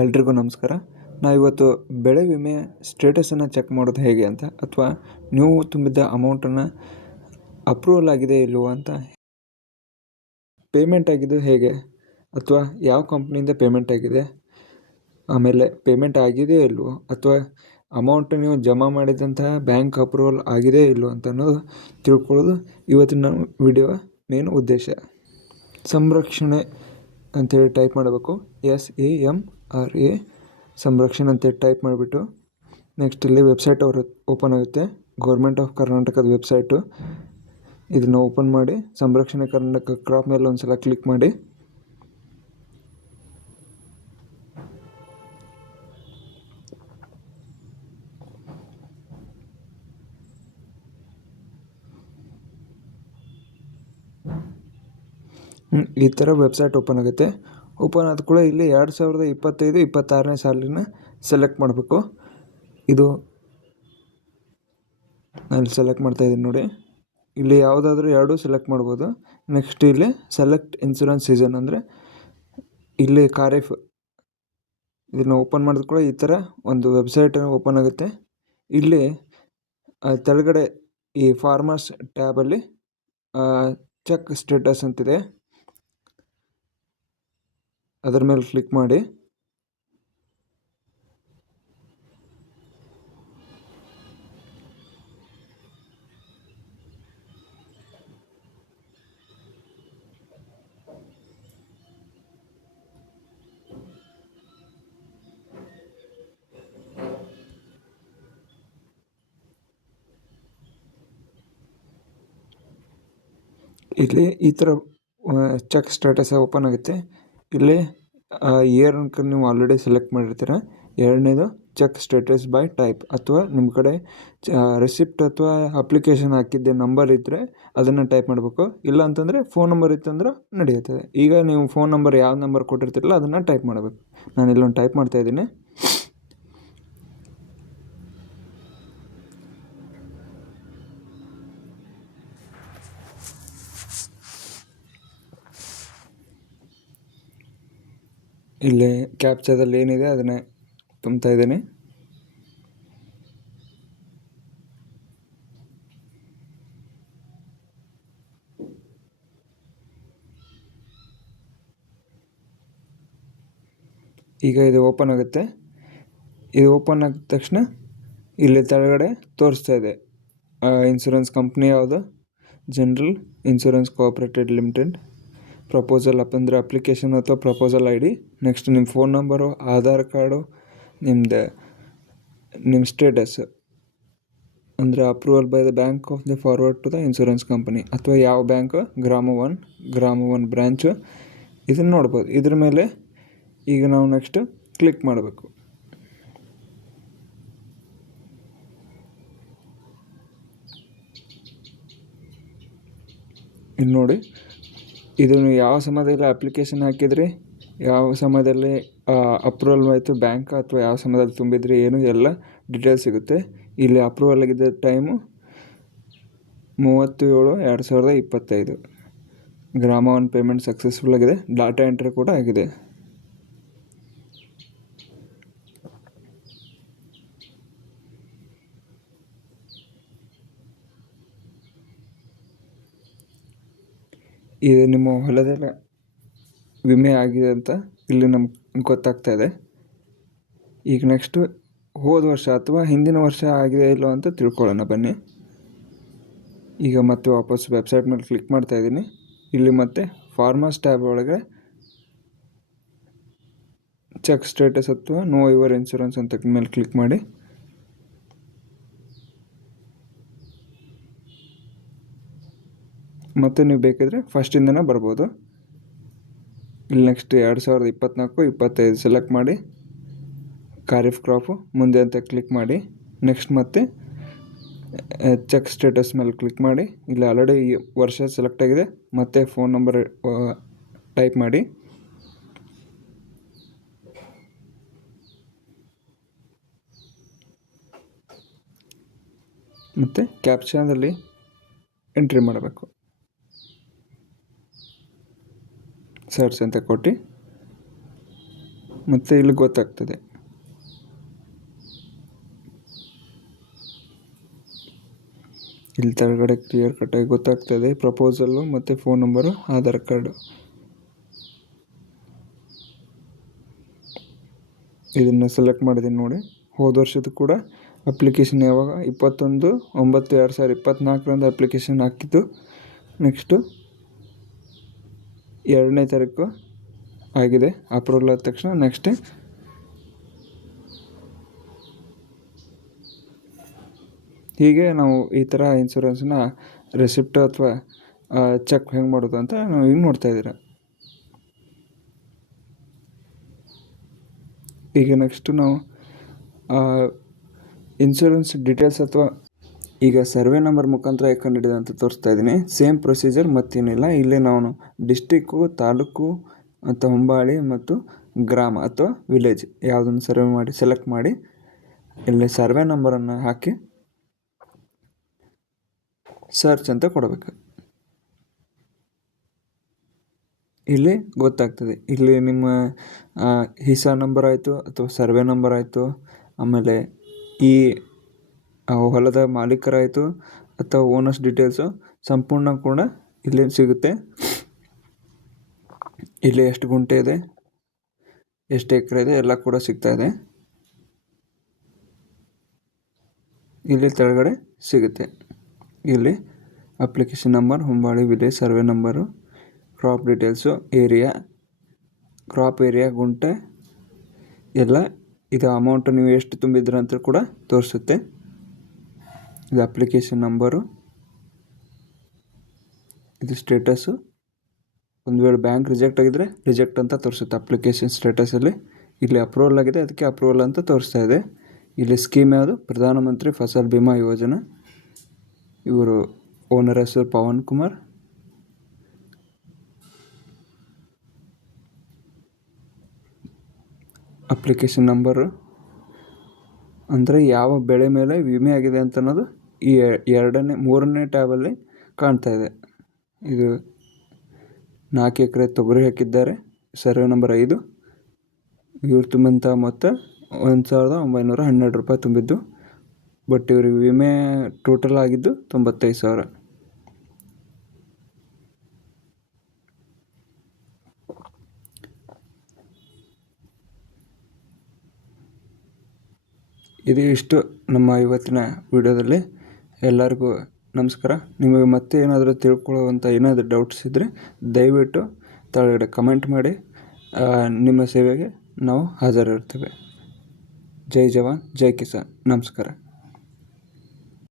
ಎಲ್ರಿಗೂ ನಮಸ್ಕಾರ. ನಾವಿವತ್ತು ಬೆಳೆ ವಿಮೆ ಸ್ಟೇಟಸನ್ನು ಚೆಕ್ ಮಾಡೋದು ಹೇಗೆ ಅಂತ ಅಥವಾ ನೀವು ತುಂಬಿದ್ದ ಅಮೌಂಟನ್ನು ಅಪ್ರೂವಲ್ ಆಗಿದೆ ಇಲ್ವೋ ಅಂತ ಪೇಮೆಂಟ್ ಆಗಿದ್ದು ಹೇಗೆ ಅಥವಾ ಯಾವ ಕಂಪ್ನಿಯಿಂದ ಪೇಮೆಂಟ್ ಆಗಿದೆ, ಆಮೇಲೆ ಪೇಮೆಂಟ್ ಆಗಿದೆಯೋ ಇಲ್ವೋ ಅಥವಾ ಅಮೌಂಟ್ ನೀವು ಜಮಾ ಮಾಡಿದಂತಹ ಬ್ಯಾಂಕ್ ಅಪ್ರೂವಲ್ ಆಗಿದೆ ಇಲ್ವೋ ಅಂತ ಅನ್ನೋದು ತಿಳ್ಕೊಳ್ಳೋದು ಇವತ್ತಿನ ವಿಡಿಯೋ ಮೇನ್ ಉದ್ದೇಶ. ಸಂರಕ್ಷಣೆ ಅಂತೇಳಿ ಟೈಪ್ ಮಾಡಬೇಕು. S A M R A ಸಂರಕ್ಷಣೆ ಅಂತ ಟೈಪ್ ಮಾಡಿಬಿಟ್ಟು ನೆಕ್ಸ್ಟ್ ಇಲ್ಲಿ ವೆಬ್ಸೈಟ್ ಅವರು ಓಪನ್ ಆಗುತ್ತೆ. ಗೌರ್ಮೆಂಟ್ ಆಫ್ ಕರ್ನಾಟಕದ ವೆಬ್ಸೈಟು ಇದನ್ನು ಓಪನ್ ಮಾಡಿ, ಸಂರಕ್ಷಣೆ ಕರ್ನಾಟಕ ಕ್ರಾಪ್ ಮೇಲೆ ಒಂದು ಸಲ ಕ್ಲಿಕ್ ಮಾಡಿ ಈ ಥರ ವೆಬ್ಸೈಟ್ ಓಪನ್ ಆಗುತ್ತೆ. ಓಪನ್ ಆದ ಕೂಡ ಇಲ್ಲಿ ಎರಡು ಸಾವಿರದ ಇಪ್ಪತ್ತೈದು, ಇಪ್ಪತ್ತಾರನೇ ಸಾಲಿನ ಸೆಲೆಕ್ಟ್ ಮಾಡಬೇಕು. ಇದು ನಾನು ಸೆಲೆಕ್ಟ್ ಮಾಡ್ತಾ ಇದ್ದೀನಿ ನೋಡಿ. ಇಲ್ಲಿ ಯಾವುದಾದ್ರೂ ಎರಡು ಸೆಲೆಕ್ಟ್ ಮಾಡ್ಬೋದು. ನೆಕ್ಸ್ಟ್ ಇಲ್ಲಿ ಸೆಲೆಕ್ಟ್ ಇನ್ಸೂರೆನ್ಸ್ ಸೀಸನ್ ಅಂದರೆ ಇಲ್ಲಿ ಖಾರಿಫ್ ಇದನ್ನು ಓಪನ್ ಮಾಡಿದ ಕೂಡ ಈ ಥರ ಒಂದು ವೆಬ್ಸೈಟ್ ಓಪನ್ ಆಗುತ್ತೆ. ಇಲ್ಲಿ ತೆಳಗಡೆ ಈ ಫಾರ್ಮರ್ಸ್ ಟ್ಯಾಬಲ್ಲಿ ಚೆಕ್ ಸ್ಟೇಟಸ್ ಅಂತಿದೆ. ಅದರ ಮೇಲೆ ಕ್ಲಿಕ್ ಮಾಡಿ. ಇಲ್ಲಿ ಈ ಥರ ಚೆಕ್ ಸ್ಟೇಟಸ್ ಓಪನ್ ಆಗುತ್ತೆ. ಇಲ್ಲಿ ಇಯರ್ ಅನ್ಕೊಂಡು ನೀವು ಆಲ್ರೆಡಿ ಸೆಲೆಕ್ಟ್ ಮಾಡಿರ್ತೀರ. ಎರಡನೇದು ಚೆಕ್ ಸ್ಟೇಟಸ್ ಬೈ ಟೈಪ್ ಅಥವಾ ನಿಮ್ಮ ಕಡೆ ರೆಸಿಪ್ಟ್ ಅಥವಾ ಅಪ್ಲಿಕೇಶನ್ ಹಾಕಿದ್ದೆ ನಂಬರ್ ಇದ್ದರೆ ಅದನ್ನು ಟೈಪ್ ಮಾಡಬೇಕು. ಇಲ್ಲ ಅಂತಂದರೆ ಫೋನ್ ನಂಬರ್ ಇತ್ತಂದ್ರೆ ನಡೆಯುತ್ತದೆ ಈಗ ನೀವು ಫೋನ್ ನಂಬರ್ ಯಾವ ನಂಬರ್ ಕೊಟ್ಟಿರ್ತೀರಲ್ಲ ಅದನ್ನು ಟೈಪ್ ಮಾಡಬೇಕು. ನಾನು ಇಲ್ಲೊಂದು ಟೈಪ್ ಮಾಡ್ತಾ ಇದ್ದೀನಿ ಇಲ್ಲಿ ಕ್ಯಾಪ್ಚಾದಲ್ಲಿ ಏನಿದೆ ಅದನ್ನೇ ತುಂಬ್ತಾ ಇದ್ದೀನಿ. ಈಗ ಇದು ಓಪನ್ ಆಗುತ್ತೆ. ಇದು ಓಪನ್ ಆಗಿದ ತಕ್ಷಣ ಇಲ್ಲಿ ಕೆಳಗಡೆ ತೋರಿಸ್ತಾ ಇದೆ. ಇನ್ಸೂರೆನ್ಸ್ ಕಂಪ್ನಿ ಯಾವುದು? General insurance cooperated limited proposal up application ಅಥವಾ ಪ್ರಪೋಸಲ್ ಐ ಡಿ ನೆಕ್ಸ್ಟ್ ನಿಮ್ಮ ಫೋನ್ ನಂಬರು ಆಧಾರ್ ಕಾರ್ಡು ನಿಮ್ಮದು ನಿಮ್ಮ ಸ್ಟೇಟಸ್ ಅಂದರೆ approval by the bank of the forward to the insurance company ಅಥವಾ ಯಾವ ಬ್ಯಾಂಕ್ ಗ್ರಾಮ ಒನ್ ಗ್ರಾಮ ಒನ್ ಬ್ರ್ಯಾಂಚು ಇದನ್ನು ನೋಡ್ಬೋದು. ಇದ್ರ ಮೇಲೆ ಈಗ ನಾವು ನೆಕ್ಸ್ಟ್ ಕ್ಲಿಕ್ ಮಾಡಬೇಕು. ಇಲ್ಲಿ ನೋಡಿ. ಇದನ್ನು ಯಾವ ಸಮಯದಲ್ಲಿ ಅಪ್ಲಿಕೇಶನ್ ಹಾಕಿದ್ರಿ? ಯಾವ ಸಮಯದಲ್ಲಿ ಅಪ್ರೂವಲ್ ಆಯಿತು? ಬ್ಯಾಂಕ್ ಅಥವಾ ಯಾವ ಸಮಯದಲ್ಲಿ ತುಂಬಿದ್ರಿ? ಏನು ಎಲ್ಲ ಡೀಟೇಲ್ಸ್ ಸಿಗುತ್ತೆ. ಇಲ್ಲಿ ಅಪ್ರೂವಲ್ ಆಗಿದ್ದ ಟೈಮು ಮೂವತ್ತು ಏಳು ಎರಡು ಸಾವಿರದ ಇಪ್ಪತ್ತೈದು. ಗ್ರಾಮ ಒನ್ ಪೇಮೆಂಟ್ ಸಕ್ಸಸ್ಫುಲ್ ಆಗಿದೆ. ಡಾಟಾ ಎಂಟ್ರಿ ಕೂಡ ಆಗಿದೆ. ಇದು ನಿಮ್ಮ ಹೊಲದೆಲ್ಲ ವಿಮೆ ಆಗಿದೆ ಅಂತ ಇಲ್ಲಿ ನಮ್ಗೆ ಗೊತ್ತಾಗ್ತಾ ಇದೆ. ಈಗ ನೆಕ್ಸ್ಟು ಹೋದ ವರ್ಷ ಅಥವಾ ಹಿಂದಿನ ವರ್ಷ ಆಗಿದೆ ಇಲ್ಲೋ ಅಂತ ತಿಳ್ಕೊಳ್ಳೋಣ ಬನ್ನಿ. ಈಗ ಮತ್ತೆ ವಾಪಸ್ ವೆಬ್ಸೈಟ್ ಮೇಲೆ ಕ್ಲಿಕ್ ಮಾಡ್ತಾ ಇದ್ದೀನಿ. ಇಲ್ಲಿ ಮತ್ತೆ ಫಾರ್ಮರ್ಸ್ ಟ್ಯಾಬ್ ಒಳಗೆ ಚೆಕ್ ಸ್ಟೇಟಸ್ ಅಥವಾ ನೋ ಯುವರ್ ಇನ್ಶೂರೆನ್ಸ್ ಅಂತ ಮೇಲೆ ಕ್ಲಿಕ್ ಮಾಡಿ. ಮತ್ತು ನೀವು ಬೇಕಿದ್ರೆ ಫಸ್ಟಿಂದನೇ ಬರ್ಬೋದು. ಇಲ್ಲಿ ನೆಕ್ಸ್ಟ್ ಎರಡು ಸಾವಿರದ ಇಪ್ಪತ್ತ್ನಾಲ್ಕು ಇಪ್ಪತ್ತೈದು ಸೆಲೆಕ್ಟ್ ಮಾಡಿ, ಖಾರಿಫ್ ಕ್ರಾಪು ಮುಂದೆ ಅಂತ ಕ್ಲಿಕ್ ಮಾಡಿ ನೆಕ್ಸ್ಟ್ ಮತ್ತೆ ಚೆಕ್ ಸ್ಟೇಟಸ್ ಮೇಲೆ ಕ್ಲಿಕ್ ಮಾಡಿ, ಇಲ್ಲಿ ಆಲ್ರೆಡಿ ವರ್ಷ ಸೆಲೆಕ್ಟ್ ಆಗಿದೆ, ಮತ್ತೆ ಫೋನ್ ನಂಬರ್ ಟೈಪ್ ಮಾಡಿ. ಮತ್ತು ಕ್ಯಾಪ್ಷನಲ್ಲಿ ಎಂಟ್ರಿ ಮಾಡಬೇಕು. ಸರ್ಚ್ ಅಂತ ಕೊಟ್ಟು ಮತ್ತು ಇಲ್ಲಿ ಗೊತ್ತಾಗ್ತದೆ. ಇಲ್ಲಿ ಕೆಳಗಡೆ ಕ್ಲಿಯರ್ ಕಟ್ಟಾಗಿ ಗೊತ್ತಾಗ್ತದೆ. ಪ್ರಪೋಸಲ್ಲು ಮತ್ತು ಫೋನ್ ನಂಬರು ಆಧಾರ್ ಕಾರ್ಡು ಇದನ್ನು ಸೆಲೆಕ್ಟ್ ಮಾಡಿದ್ದೀನಿ ನೋಡಿ. ಹೋದ ವರ್ಷದ ಕೂಡ ಅಪ್ಲಿಕೇಶನ್ ಯಾವಾಗ? ಇಪ್ಪತ್ತೊಂದು ಒಂಬತ್ತು ಎರಡು ಸಾವಿರದ ಇಪ್ಪತ್ತ್ನಾಲ್ಕರಂದು ಅಪ್ಲಿಕೇಶನ್ ಹಾಕಿದ್ದು. ನೆಕ್ಸ್ಟು ಎರಡನೇ ತಾರೀಕು ಆಗಿದೆ ಅಪ್ರೂವಲ್ ಆದ ತಕ್ಷಣ ನೆಕ್ಸ್ಟ್ ಹೀಗೆ ನಾವು ಈ ಥರ ಇನ್ಸೂರೆನ್ಸ್ನ ರೆಸಿಪ್ಟ್ ಅಥವಾ ಚೆಕ್ ಹೆಂಗೆ ಮಾಡೋದು ಅಂತ ನಾವು ಹಿಂಗೆ ನೋಡ್ತಾ ಇದ್ದೀರ. ಈಗ ನೆಕ್ಸ್ಟು ನಾವು ಇನ್ಸೂರೆನ್ಸ್ ಡೀಟೇಲ್ಸ್ ಅಥವಾ ಈಗ ಸರ್ವೆ ನಂಬರ್ ಮುಖಾಂತರ ಕಂಡುಹಿಡಿದ ಅಂತ ತೋರಿಸ್ತಾ ಇದ್ದೀನಿ. ಸೇಮ್ ಪ್ರೊಸೀಜರ್ ಮತ್ತೇನಿಲ್ಲ. ಇಲ್ಲಿ ನಾನು ಡಿಸ್ಟಿಕ್ಕು ತಾಲೂಕು ಮತ್ತು ಹೊಂಬಾಳಿ ಮತ್ತು ಗ್ರಾಮ ಅಥವಾ ವಿಲೇಜ್ ಯಾವುದನ್ನು ಸರ್ವೆ ಮಾಡಿ ಸೆಲೆಕ್ಟ್ ಮಾಡಿ ಇಲ್ಲಿ ಸರ್ವೆ ನಂಬರನ್ನು ಹಾಕಿ ಸರ್ಚ್ ಅಂತ ಕೊಡಬೇಕು. ಇಲ್ಲಿ ಗೊತ್ತಾಗ್ತದೆ. ಇಲ್ಲಿ ನಿಮ್ಮ ಹಿಸಾ ನಂಬರ್ ಆಯಿತು ಅಥವಾ ಸರ್ವೆ ನಂಬರ್ ಆಯಿತು, ಆಮೇಲೆ ಈ ಹೊಲದ ಮಾಲೀಕರಾಯಿತು, ಅಥವಾ ಓನರ್ಸ್ ಡೀಟೇಲ್ಸು ಸಂಪೂರ್ಣ ಕೂಡ ಇಲ್ಲಿ ಸಿಗುತ್ತೆ. ಇಲ್ಲಿ ಎಷ್ಟು ಗುಂಟೆ ಇದೆ, ಎಷ್ಟು ಎಕರೆ ಇದೆ, ಎಲ್ಲ ಕೂಡ ಸಿಗ್ತಾ ಇದೆ. ಇಲ್ಲಿ ಕೆಳಗಡೆ ಸಿಗುತ್ತೆ. ಇಲ್ಲಿ application number, Hombali village survey number, crop details, area, crop area, ಗುಂಟೆ, ಎಲ್ಲ. ಇದು ಅಮೌಂಟು ನೀವು ಎಷ್ಟು ತುಂಬಿದ್ರ ಅಂತ ಕೂಡ ತೋರಿಸುತ್ತೆ. ಇದು ಅಪ್ಲಿಕೇಶನ್ ನಂಬರು ಇದು ಸ್ಟೇಟಸ್ಸು ಒಂದು ವೇಳೆ ಬ್ಯಾಂಕ್ ರಿಜೆಕ್ಟ್ ಆಗಿದ್ದರೆ ರಿಜೆಕ್ಟ್ ಅಂತ ತೋರಿಸುತ್ತೆ ಅಪ್ಲಿಕೇಶನ್ ಸ್ಟೇಟಸಲ್ಲಿ ಇಲ್ಲಿ ಅಪ್ರೂವಲ್ ಆಗಿದೆ, ಅದಕ್ಕೆ ಅಪ್ರೂವಲ್ ಅಂತ ತೋರಿಸ್ತಾ ಇದೆ. ಇಲ್ಲಿ ಸ್ಕೀಮ್ ಯಾವುದು? ಪ್ರಧಾನಮಂತ್ರಿ ಫಸಲ್ ಭೀಮಾ ಯೋಜನೆ. ಇವರು ಓನರ್ ಹೆಸರು ಪವನ್ ಕುಮಾರ್. ಅಪ್ಲಿಕೇಶನ್ ನಂಬರು ಅಂದರೆ ಯಾವ ಬೆಳೆ ಮೇಲೆ ವಿಮೆ ಆಗಿದೆ ಅಂತ ಅನ್ನೋದು ಈ ಎರಡನೇ, ಮೂರನೇ ಟ್ಯಾಬಲ್ಲಿ ಕಾಣ್ತಾ ಇದೆ. ಇದು ನಾಲ್ಕು ಎಕರೆ ತೊಗರಿ ಹಾಕಿದ್ದಾರೆ. ಸರ್ವೆ ನಂಬರ್ ಐದು. ಇವ್ರು ತುಂಬಿದಂಥ ಮೊತ್ತ ಒಂದು ಸಾವಿರದ ಒಂಬೈನೂರ ಹನ್ನೆರಡು ರೂಪಾಯಿ ತುಂಬಿದ್ದು. ಬಟ್ ಇವ್ರಿಗೆ ವಿಮೆ ಟೋಟಲ್ ಆಗಿದ್ದು ತೊಂಬತ್ತೈದು ಸಾವಿರ. ಇದು ಇಷ್ಟು ನಮ್ಮ ಇವತ್ತಿನ ವಿಡಿಯೋದಲ್ಲಿ. ಎಲ್ಲರಿಗೂ ನಮಸ್ಕಾರ. ನಿಮಗೆ ಮತ್ತೆ ಏನಾದರೂ ತಿಳ್ಕೊಳ್ಳುವಂಥ ಏನಾದರೂ ಡೌಟ್ಸ್ ಇದ್ದರೆ ದಯವಿಟ್ಟು ತಳಗಡೆ ಕಮೆಂಟ್ ಮಾಡಿ. ನಿಮ್ಮ ಸೇವೆಗೆ ನಾವು ಹಾಜರಿರ್ತೇವೆ ಜೈ ಜವಾನ್, ಜೈ ಕಿಸಾನ್. ನಮಸ್ಕಾರ.